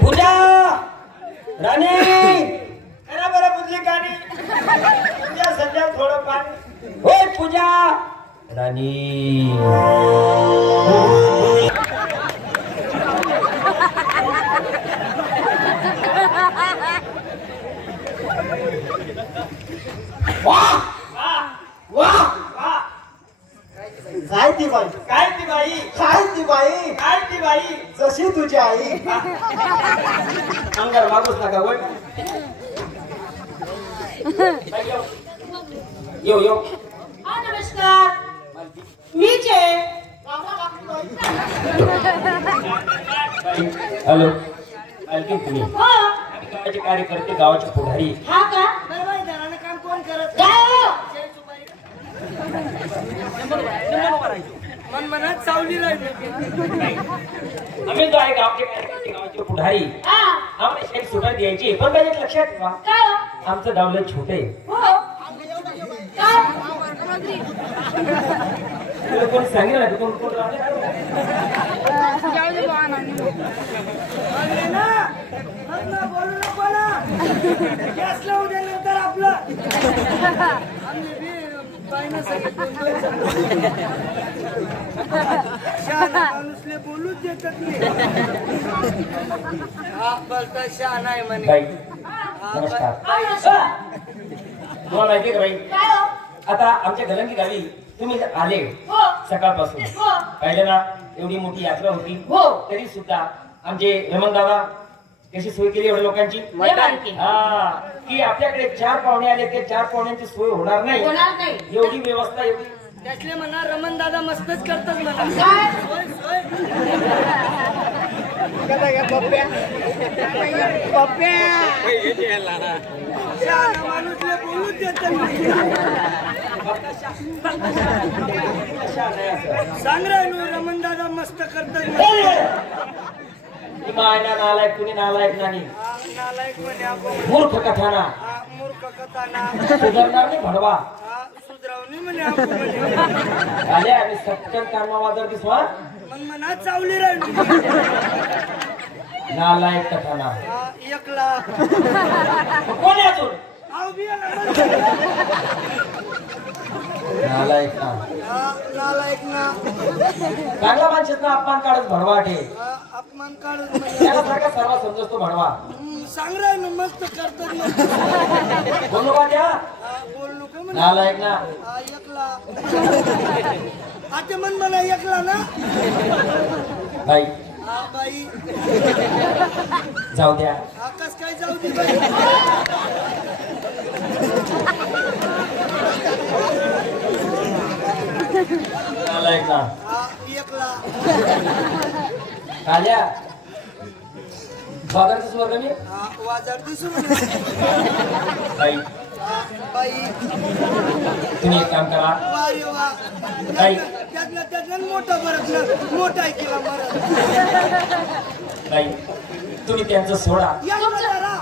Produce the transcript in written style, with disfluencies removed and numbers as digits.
पूजा राणी करा बरं बुजली कानी पूजा सध्या थोडं पाणी होय पूजा राणी वाह वाह वाह काय ती बाई काय ती बाई काय ती बाई काय ती बाई जशी तुझी आई अंगार मागूच नका वळ यो यो हा नमस्कार मीच आहे हॅलो ऐकून तुम्ही हो गावाचे कार्यकर्ते गावाचे पुढारी हा का काम कोण करत काय हो? मनमनात सावली राहिली आम्ही जो आहे गावचे कार्यकर्ते गावाचे पुढारी हा आम्हाला शेत सुटार द्यायची पण काही एक लक्षात ठेवा काय हो? आमचं गाव लय छोट आहे हो काय तुला कोणी सांगितलं ना कोण कोण बोलू नको ना गॅस लावू दे नंतर आपलं आम्ही बी बाईना माणूसले बोलूच देतात नाही हा बोलता शहाणा आहे म्हणे बाई नमस्कार तुम्हाला माहिती का बाई काय हो? आता आमच्या गलंगी गावी तुम्ही आले हो सकाळपासून हो पाहिलं ना एवढी मोठी यात्रा होती हो तरी सुद्धा आमचे हेमंत दादा कशी सोय केली एवढ्या लोकांची देवांची. हा की आपल्याकडे 4 पाहुणे आले ते 4 पाहुण्यांची सोय होणार नाही होणार नाही एवढी व्यवस्था एवढी त्यातले म्हणा रमण दादा मस्तच करतात मला काय माणूसले बोलूच देतात सांग राहिलो रमण दादा मस्त करतात मायना नालायक कुणी नालायक नाही नालायक म्हणे आपण मूर्ख कथाना मूर्ख कथाना सुधारणार नाही भडवा सुधरावणी म्हणे आपण म्हणे आले आणि सटकन कानमा वाजर दिसवा मग मनात चावली राहिली नालायक कथाना एकला कोण आहे अजून आव बी आला. नालायक ना नालायक ना चांगला माणसाचा अपमान काढत भडवाट आहे अपमान काढून म्हणे. त्याला सारखा सर्व समजतो भडवा सांग राहिलो मस्त करतात मग बोलू का त्या बोल नको म्हणे नालायक ना एकला आता मन म्हणा एकला ना बाई बाई जाऊ द्या आकाश काय जाऊ दे बाई नालायक ना एकला आल्या बाजारचं स्वर्ग मी वाजार दिसू बाई बाई तुम्ही एक काम करा वा रे वा बाई त्यातला मोठा बरं मोठा आहे केला बरं बाई तुम्ही त्यांचं सोडा या जरा